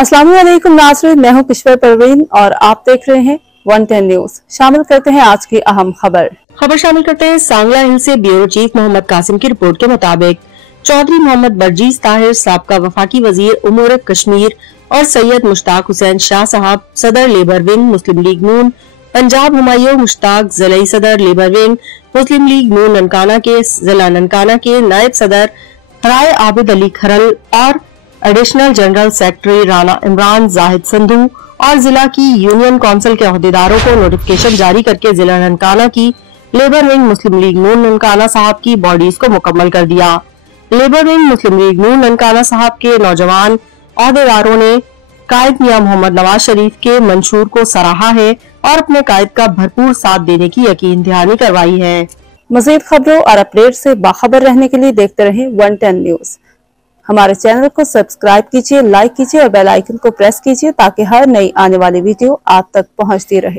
अस्सलाम वालेकुम नाज़रीन, मैं हूं किश्वर परवीन और आप देख रहे हैं 110 न्यूज। शामिल करते हैं आज की अहम खबर शामिल करते हैं। सांगला हिल से ब्यूरो चीफ मोहम्मद कासिम की रिपोर्ट के मुताबिक चौधरी मोहम्मद बर्जीज ताहिर साबका वफाकी वजीर उमूर कश्मीर और सैयद मुश्ताक हुसैन शाह साहब सदर लेबर विंग मुस्लिम लीग नून पंजाब हुमायूं मुश्ताक ज़िलाई सदर लेबर विंग मुस्लिम लीग नून ननकाना के जिला ननकाना के नायब सदर राय आबिद अली खरल और additional general secretary Rana Imran Zahid Sandhu और जिला की यूनियन काउंसिल के अहदेदारों को नोटिफिकेशन जारी करके जिला ननकाना की लेबर विंग मुस्लिम लीग नून ननकाना साहब की बॉडीज को मुकम्मल कर दिया। लेबर विंग मुस्लिम लीग नून ननकाना साहब के नौजवान अहदेदारों ने कायद मियां मोहम्मद नवाज शरीफ के मंशूर को सराहा है और अपने कायद का भरपूर साथ देने की यकीन दहानी करवाई है। मजीद खबरों और अपडेट से बाखबर रहने के लिए देखते रहें 110 न्यूज। हमारे चैनल को सब्सक्राइब कीजिए, लाइक कीजिए और बेल आइकन को प्रेस कीजिए ताकि हर नई आने वाली वीडियो आप तक पहुंचती रहे।